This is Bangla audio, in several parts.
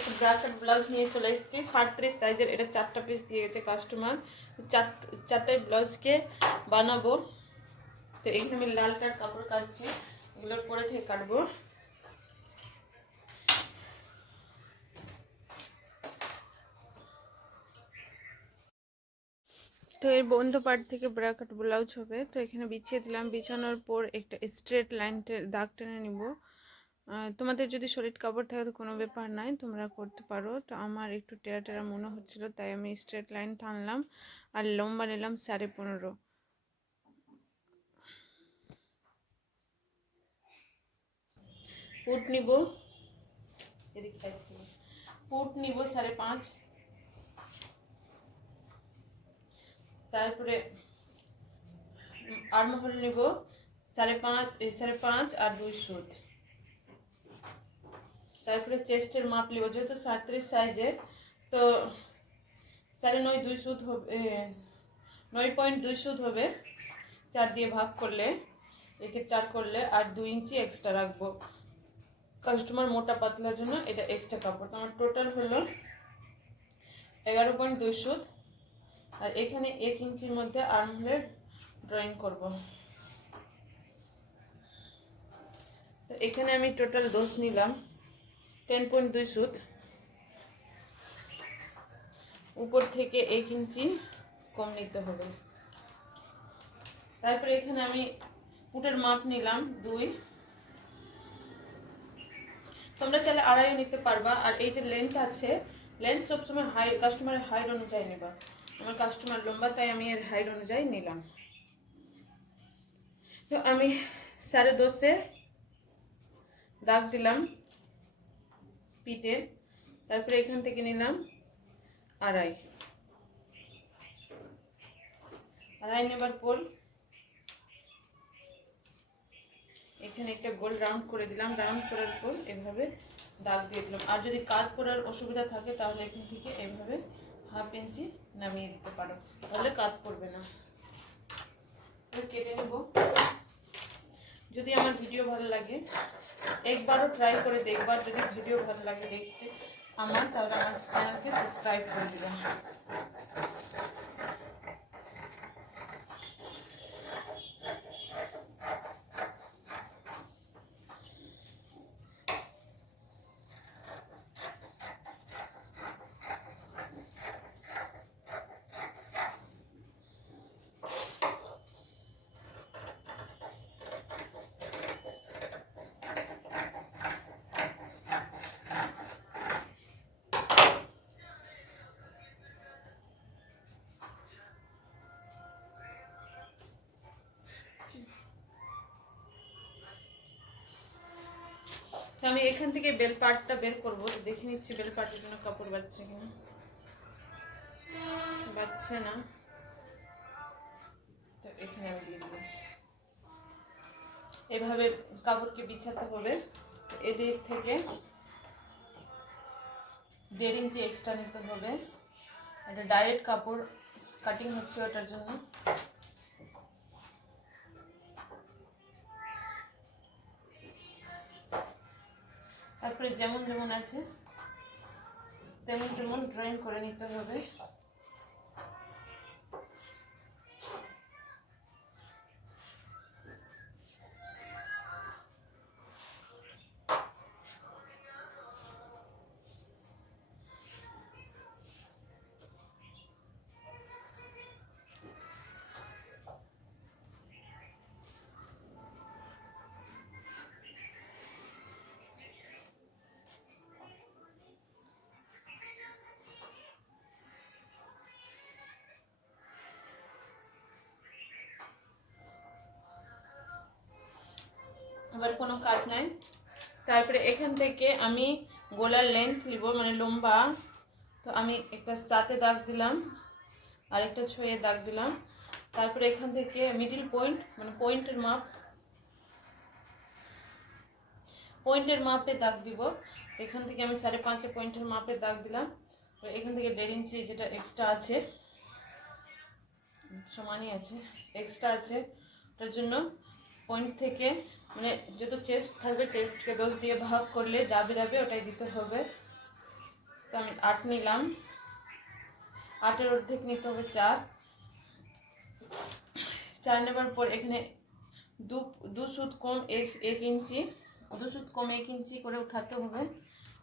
একটা ব্র্যাকেট ব্লাউজ নিয়ে চলে এসেছি 37 সাইজের। এটা 4টা পিস দিয়ে গেছে কাস্টমার। চারটাই ব্লাউজকে বানাবো। তো এখানে আমি লালটার কাপড় কাটছি, এগুলোর পরে থেকে কাটবো। তো এর বন্ধ পার্ট থেকে ব্র্যাকেট ব্লাউজ হবে। তো এখানে বিছিয়ে দিলাম, বিছানোর পর একটা স্ট্রেট লাইনের দাগ টেনে নিব। তোমাদের যদি সলিড কাপড় থাকে তো কোনো ব্যাপার নাই, তোমরা করতে পারো। তো আমার একটু টেরা টেরা মনে হচ্ছিল, তাই আমি স্ট্রেট লাইন টানলাম আর লম্বা নিলাম 15.5। পুট নিব, পুট নিব 5.5। তারপরে আর্মহোল নিব 5.5 আর 2 সুত। তারপরে চেস্টের মাপ নিব, যেহেতু 37 সাইজের, তো 9.5 2 সুত হবে, 9.2 সুত হবে। 4 দিয়ে ভাগ করলে, একে 4 করলে আর 2 ইঞ্চি এক্সট্রা রাখবো কাস্টমার মোটা পাতলার জন্য। এটা এক্সট্রা কাপড়। তো আমার টোটাল হলো 11.2 সুত। আর এখানে 1 ইঞ্চির মধ্যে আর্মহোলের ড্রয়িং করব। তো এখানে আমি টোটাল 10 নিলাম, 10.2 সুত। উপর থেকে 1 ইঞ্চি কম নিতে হবে। তারপরে এখানে আমি পুটের মাপ নিলাম 2। তোমরা চাইলে 2.5 নিতে পারবা। আর এই যে লেন্থ আছে, লেন্থ সবসময় কাস্টমারের হাইট অনুযায়ী নেবা। আমার কাস্টমার লম্বা, তাই আমি এর হাইট অনুযায়ী নিলাম। তো আমি 10.5 দাগ দিলাম পিঠে। তারপরে এখান থেকে নিলাম 2.5 নেবার পর এখানে একটা গোল রাউন্ড করে দিলাম। রাউন্ড করার পর এভাবে দাগ দিয়ে দিলাম। আর যদি কাজ করার অসুবিধা থাকে তাহলে এখান থেকে এভাবে 1/2 ইঞ্চি নামিয়ে দিতে পারো, তাহলে কাজ পড়বে না। কেটে নেব। যদি আমার ভিডিও ভালো লাগে একবারও ট্রাই করে দেখবার, যদি ভিডিও ভালো লাগে দেখতে আমার, তাহলে আমার চ্যানেলকে সাবস্ক্রাইব করে দেবেন। তো আমি এখান থেকে বেল পার্টটা বের করবো। দেখে নিচ্ছি বেল পার্টের জন্য কাপড় বাচ্ছে কিনা। বাচ্ছে না, তো এখানে আমি দিয়ে দিলাম। এভাবে কাপড়কে বিছাতে হবে। এদিক থেকে 1.5 ইঞ্চি এক্সট্রা নিতে হবে। এটা ডাইরেক্ট কাপড় কাটিং হচ্ছে, ওটার জন্য। তারপরে যেমন যেমন আছে তেমন তেমন ড্রয়িং করে নিতে হবে। আবার কোনো কাজ নাই। তারপরে এখান থেকে আমি গলার লেন্থ নিব, মানে লম্বা। তো আমি একটা 7 দাগ দিলাম আর একটা 6 দাগ দিলাম। তারপরে এখান থেকে মিডিল পয়েন্ট, মানে পয়েন্টের মাপে দাগ দিব। এখান থেকে আমি 5.5 পয়েন্টের মাপে দাগ দিলাম। এখান থেকে 1.5 ইঞ্চি যেটা এক্সট্রা আছে, সমানই আছে, এক্সট্রা আছে, ওটার জন্য পয়েন্ট থেকে, মানে যত চেস্ট থাকবে চেস্টকে 10 দিয়ে ভাগ করলে যা বেরাবে ওটাই দিতে হবে। তো আমি 8 নিলাম, 8-এর অর্ধেক নিতে হবে 4। 4 নেবার পর এখানে দু সুত কম 1 ইঞ্চি, 2 সুত কম 1 ইঞ্চি করে উঠাতে হবে,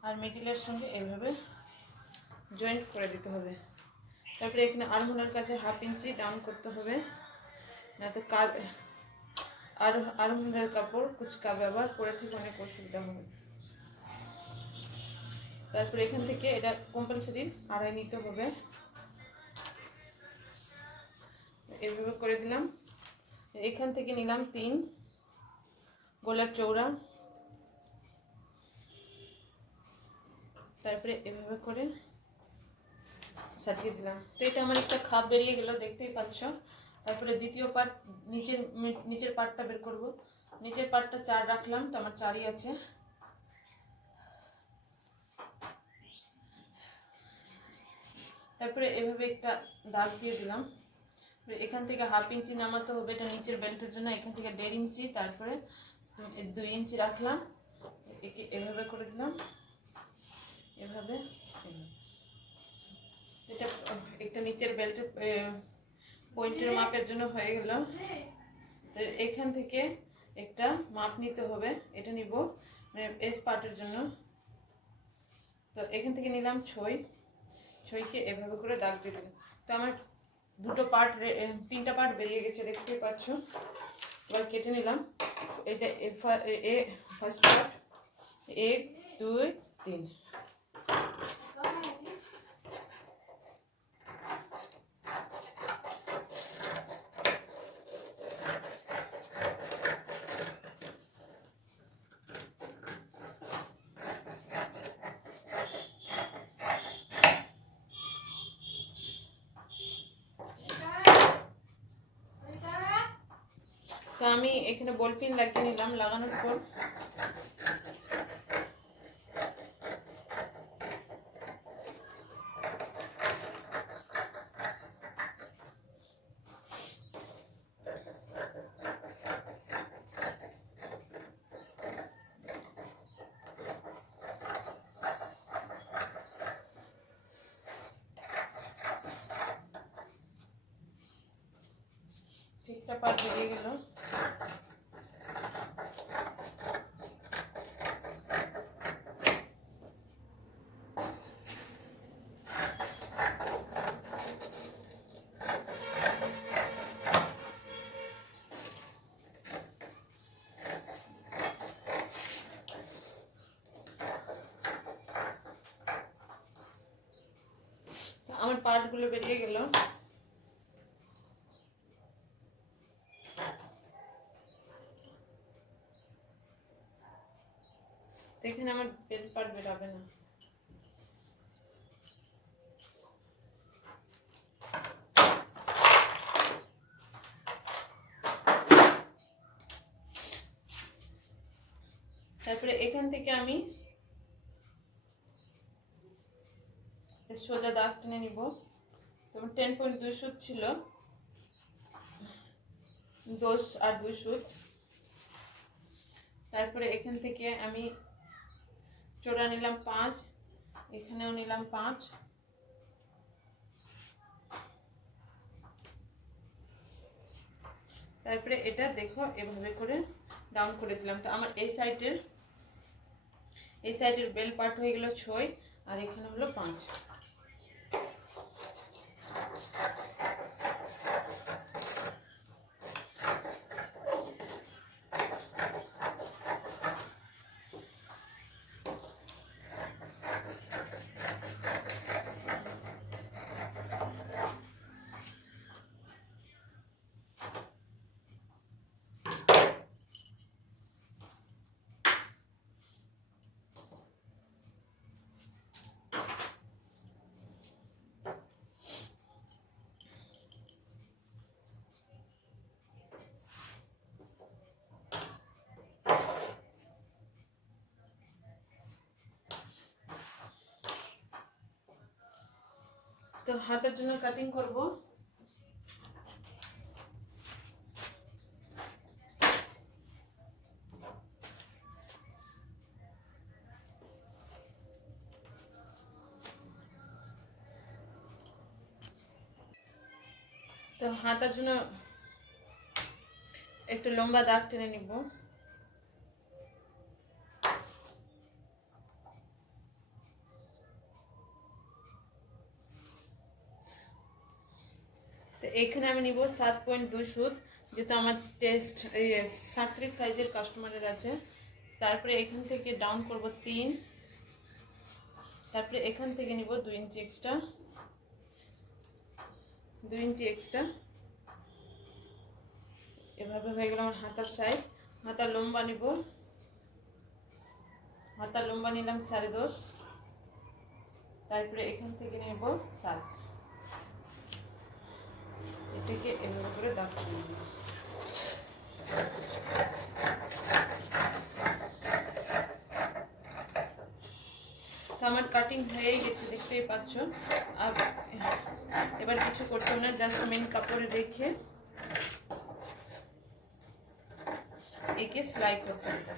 আর মিডিলের সঙ্গে এভাবে জয়েন্ট করে দিতে হবে। তারপরে এখানে আরমোলের কাছে 1/2 ইঞ্চি ডাউন করতে হবে, না তো আর আরমোলের কাপড় কুচকা ব্যবহার করে থেকে অনেক অসুবিধা হবে। তারপরে এখান থেকে এটা কম্পালসারি 2.5 নিতে হবে, এভাবে করে দিলাম। এখান থেকে নিলাম 3 গলার চৌড়া, তারপরে এভাবে করে সাজিয়ে দিলাম। তো এটা আমার একটা খাপ বেরিয়ে গেল, দেখতেই পাচ্ছ। তারপরে দ্বিতীয় পার্ট, নিচের পার্টটা বের করব। নিচের পার্টটা 4 রাখলাম, তো আমার 4ই আছে। তারপরে এভাবে একটা দাগ দিয়ে দিলাম। এখান থেকে 1/2 ইঞ্চি নামাতে হবে, এটা নিচের বেল্টের জন্য। এখান থেকে 1.5 ইঞ্চি, তারপরে 2 ইঞ্চি রাখলাম, একে এভাবে করে দিলাম, এভাবে। এটা একটা নিচের বেল্টের পয়েন্টের মাপের জন্য হয়ে গেল। এখান থেকে একটা মাপ নিতে হবে, এটা নিব এস পার্টের জন্য। তো এখান থেকে নিলাম 6কে এভাবে করে দাগ দিয়ে দিলাম। তো আমার 3টা পার্ট বেরিয়ে গেছে, দেখতেই পাচ্ছ। এবার কেটে নিলাম। এটা ফার্স্ট পার্ট 1 2 3। তো আমি এখানে বল পিন লাগিয়ে নিলাম, লাগানোর পর ঠিকটা পার্ট বেরিয়ে গেল। আমার পার্টগুলো বেরিয়ে গেল। এখানে আমার বেল্ট পার্ট বেরাবে না। তারপরে এখান থেকে আমি সোজা দাগ টেনে নিব। তোমার 10.2 সুত ছিল, 10 আর 2 সুত। তারপরে এখান থেকে আমি চোরা নিলাম 5, এখানেও নিলাম 5। তারপরে এটা দেখো এভাবে করে ডাউন করে দিলাম। তো আমার এই সাইডের বেল পার্ট হয়ে গেল 6, আর এখানে হলো 5। তো হাতের জন্য কাটিং করব। হাতার জন্য একটু লম্বা দাগ টেনে নিব। তো এখানে আমি নিব 7.2 সুত, যেহেতু আমার চেস্ট 37 সাইজের কাস্টমারের আছে। তারপরে এখান থেকে ডাউন করব 3, তারপরে এখান থেকে নিব 2 ইঞ্চি এক্সট্রা, 2 ইঞ্চি এক্সট্রা। এভাবে হয়ে গেল আমার হাতার সাইজ। হাতার লম্বা নিব, হাতার লম্বা নিলাম 10.5, তারপরে এখান থেকে নেব 7। এটাকে এভাবে করে দাগ করে নেব। তো আমার কাটিং হয়ে গেছে, দেখতেই পাচ্ছ। আর এবার কিছু করতে হবে না, জাস্ট মেন কাপড়ে রেখে একে সেলাই করতে হবে।